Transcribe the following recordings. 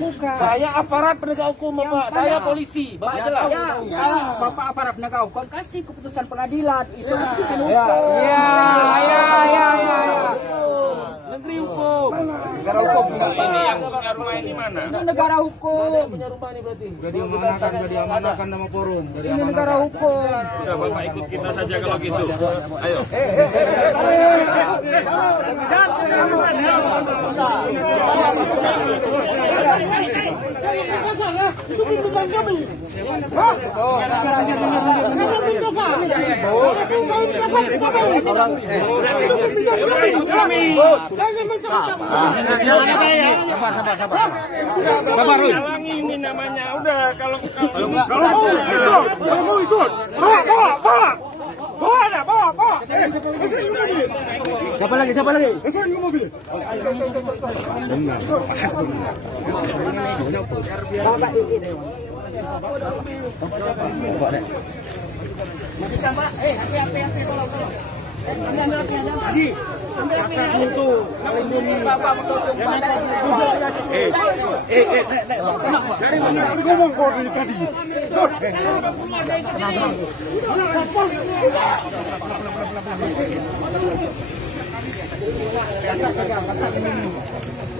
Bukan. Saya aparat penegak hukum, Bapak. Saya polisi. Bapak jelas. Kalau Bapak aparat penegak hukum kasih keputusan pengadilan, itu keputusan hukum. Negeri hukum. Negara hukum. Ini yang punya rumah ini mana? Ini negara hukum. Yang punya rumah ini berarti. Sudah diamanahkan nama forum. Ini negara hukum. Sudah, Bapak ikut kita saja kalau gitu. Ayo. Itu bukan kami. Halangi ini namanya. Udah kalau mau ikut. Bawa. Siapa lagi? Masuk ke mobil. Hati-hati, tolong. Kasar itu. Bapak dari mana ngomong kok dari tadi?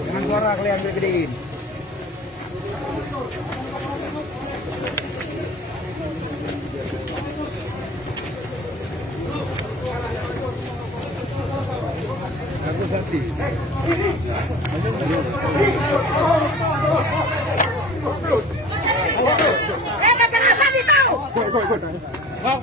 Dengan suara kalian gedein. Aku sakti. Kau